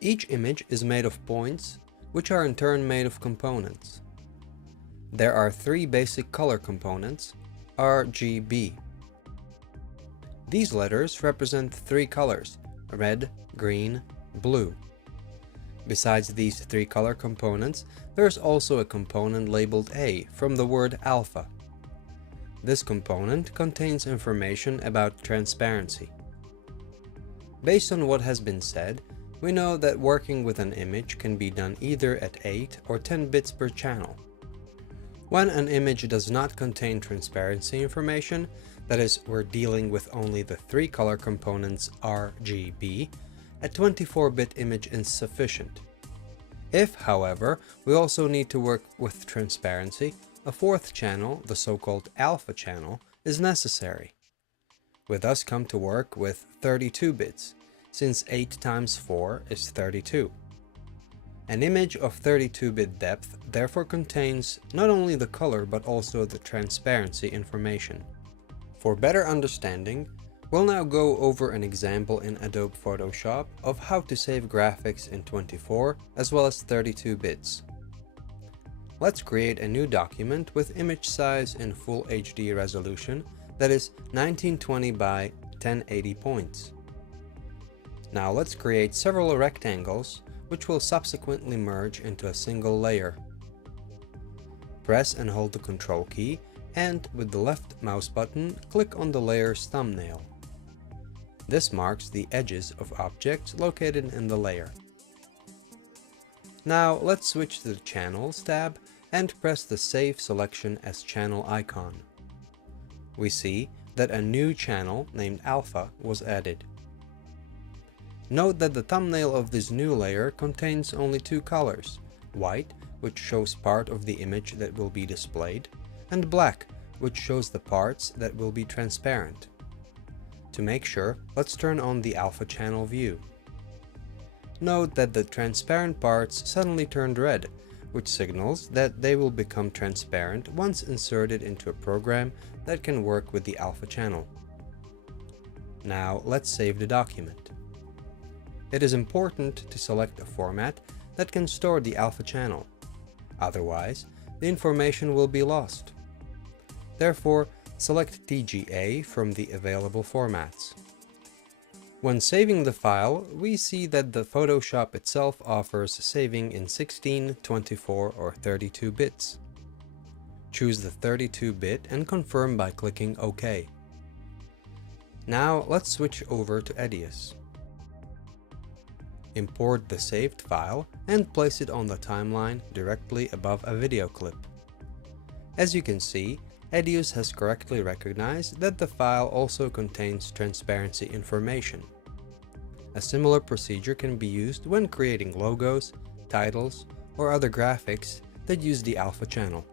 Each image is made of points, which are in turn made of components. There are three basic color components, RGB. These letters represent three colors, red, green, blue. Besides these three color components, there is also a component labeled A from the word alpha. This component contains information about transparency. Based on what has been said, we know that working with an image can be done either at 8 or 10 bits per channel. When an image does not contain transparency information, that is, we're dealing with only the three color components RGB, a 24-bit image is sufficient. If, however, we also need to work with transparency, a fourth channel, the so-called alpha channel, is necessary. We thus come to work with 32 bits, since 8 times 4 is 32. An image of 32-bit depth therefore contains not only the color but also the transparency information. For better understanding, we'll now go over an example in Adobe Photoshop of how to save graphics in 24 as well as 32 bits. Let's create a new document with image size in Full HD resolution, that is 1920 by 1080 points. Now let's create several rectangles which will subsequently merge into a single layer. Press and hold the Ctrl key and with the left mouse button click on the layer's thumbnail. This marks the edges of objects located in the layer. Now let's switch to the Channels tab and press the Save Selection as Channel icon. We see that a new channel named Alpha was added. Note that the thumbnail of this new layer contains only two colors, white, which shows part of the image that will be displayed, and black, which shows the parts that will be transparent. To make sure, let's turn on the Alpha channel view. Note that the transparent parts suddenly turned red, which signals that they will become transparent once inserted into a program that can work with the Alpha channel. Now let's save the document. It is important to select a format that can store the Alpha channel. Otherwise, the information will be lost. Therefore, select TGA from the available formats. When saving the file, we see that the Photoshop itself offers saving in 16, 24 or 32 bits. Choose the 32-bit and confirm by clicking OK. Now let's switch over to EDIUS. Import the saved file and place it on the timeline directly above a video clip. As you can see, EDIUS has correctly recognized that the file also contains transparency information. A similar procedure can be used when creating logos, titles, or other graphics that use the Alpha channel.